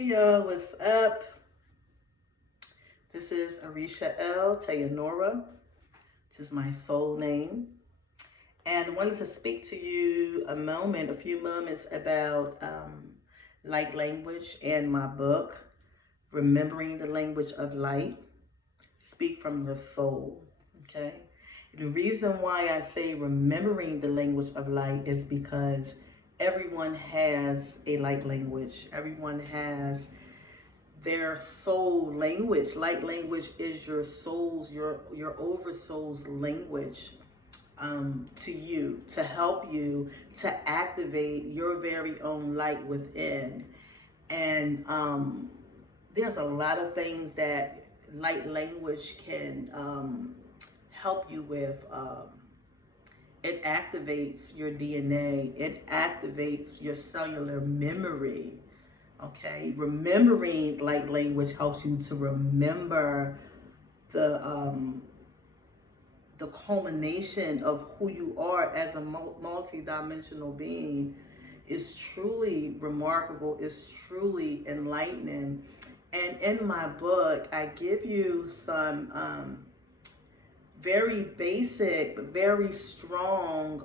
Hey y'all, what's up? This is Arisha L. Tayanora, which is my soul name. And I wanted to speak to you a few moments about light language and my book, Remembering the Language of Light, Speak from Your Soul. Okay? The reason why I say remembering the language of light is because everyone has a light language. Everyone has their soul language. Light language is your soul's, your oversoul's language, to you, to help you to activate your very own light within. And there's a lot of things that light language can help you with. It activates your DNA. It activates your cellular memory. Okay, remembering light language helps you to remember the um, the culmination of who you are as a multi-dimensional being is truly remarkable. It's truly enlightening. And in my book, I give you some very basic but very strong,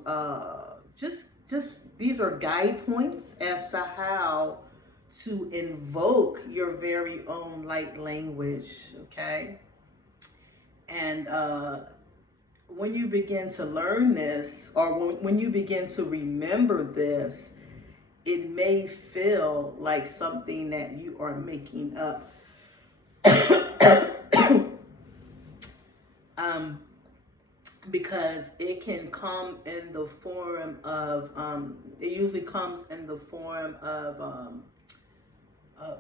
just these are guide points as to how to invoke your very own light language. Okay, and when you begin to learn this, or when you begin to remember this, it may feel like something that you are making up. um, because it can come in the form of, it usually comes in the form of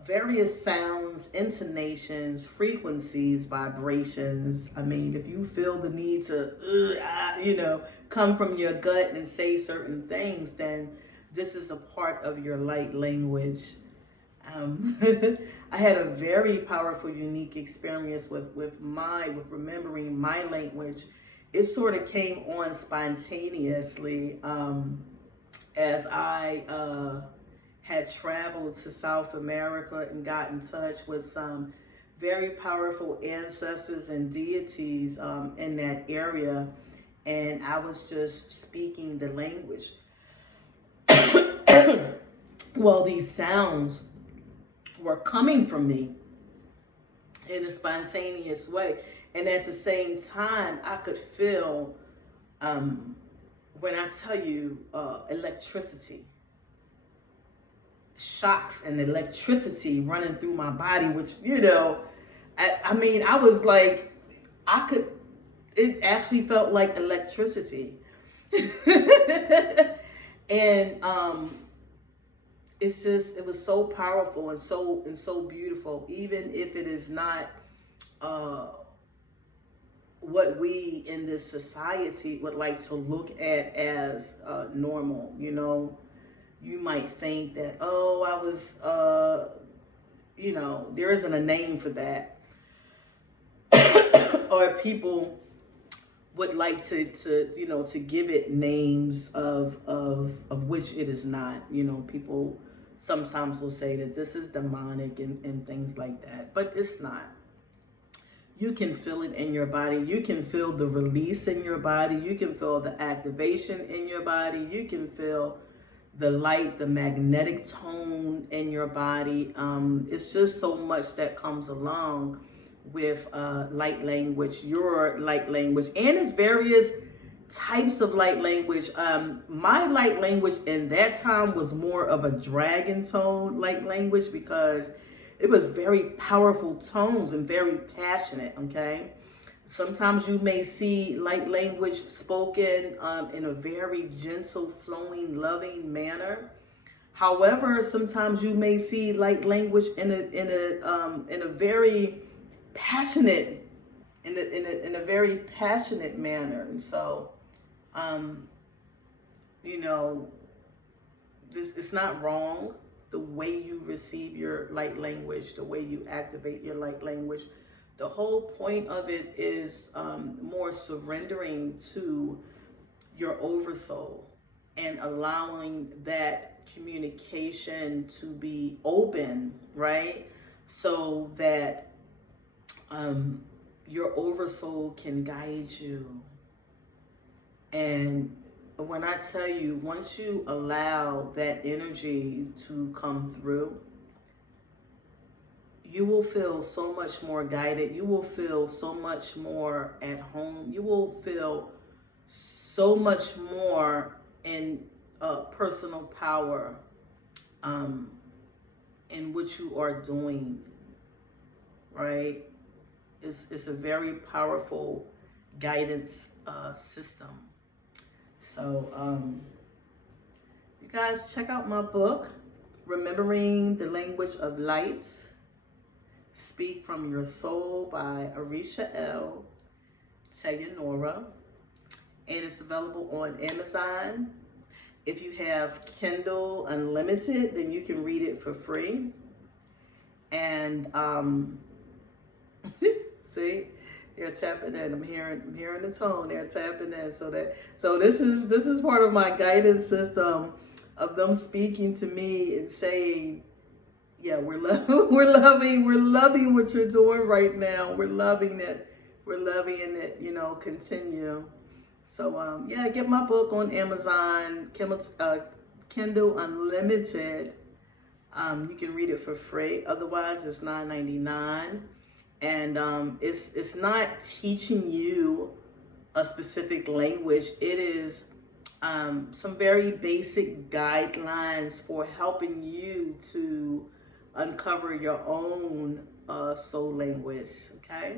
various sounds, intonations, frequencies, vibrations. I mean, if you feel the need to, come from your gut and say certain things, then this is a part of your light language. Um, I had a very powerful, unique experience with remembering my language. It sort of came on spontaneously, as I had traveled to South America and got in touch with some very powerful ancestors and deities in that area, and I was just speaking the language. Well, these sounds were coming from me in a spontaneous way. And at the same time, I could feel, when I tell you, electricity, shocks and electricity running through my body, which, I mean, I was like, it actually felt like electricity. And it was so powerful and so beautiful, even if it is not uh, what we in this society would like to look at as normal. You might think that, oh, I was, there isn't a name for that. Or people would like to give it names of which it is not. People sometimes will say that this is demonic and things like that, but it's not. You can feel it in your body. You can feel the release in your body. You can feel the activation in your body. You can feel the light, the magnetic tone in your body. It's just so much that comes along with light language, your light language, and its various types of light language. My light language in that time was more of a dragon tone light language because it was very powerful tones and very passionate. Okay. Sometimes you may see light language spoken in a very gentle, flowing, loving manner. However, sometimes you may see light language in a very passionate, in a very passionate manner. And so, um, you know, this it's not wrong the way you receive your light language, the way you activate your light language. The whole point of it is more surrendering to your oversoul and allowing that communication to be open, right? So that your oversoul can guide you. And when I tell you, once you allow that energy to come through, you will feel so much more guided. You will feel so much more at home. You will feel so much more in personal power in what you are doing, right? It's a very powerful guidance system. So you guys check out my book, Remembering the Language of Light, Speak from Your Soul by Arisha L. Teyanora. And it's available on Amazon. If you have Kindle Unlimited, then you can read it for free. And see, they're tapping in. I'm hearing the tone. They're tapping in. So this is part of my guidance system of them speaking to me and saying, yeah, we're loving what you're doing right now. We're loving it. We're loving it. You know, continue. So yeah, get my book on Amazon, Kindle Unlimited. You can read it for free. Otherwise, it's $9.99. And it's not teaching you a specific language. It is some very basic guidelines for helping you to uncover your own soul language. Okay?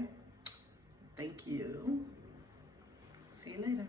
Thank you. See you later.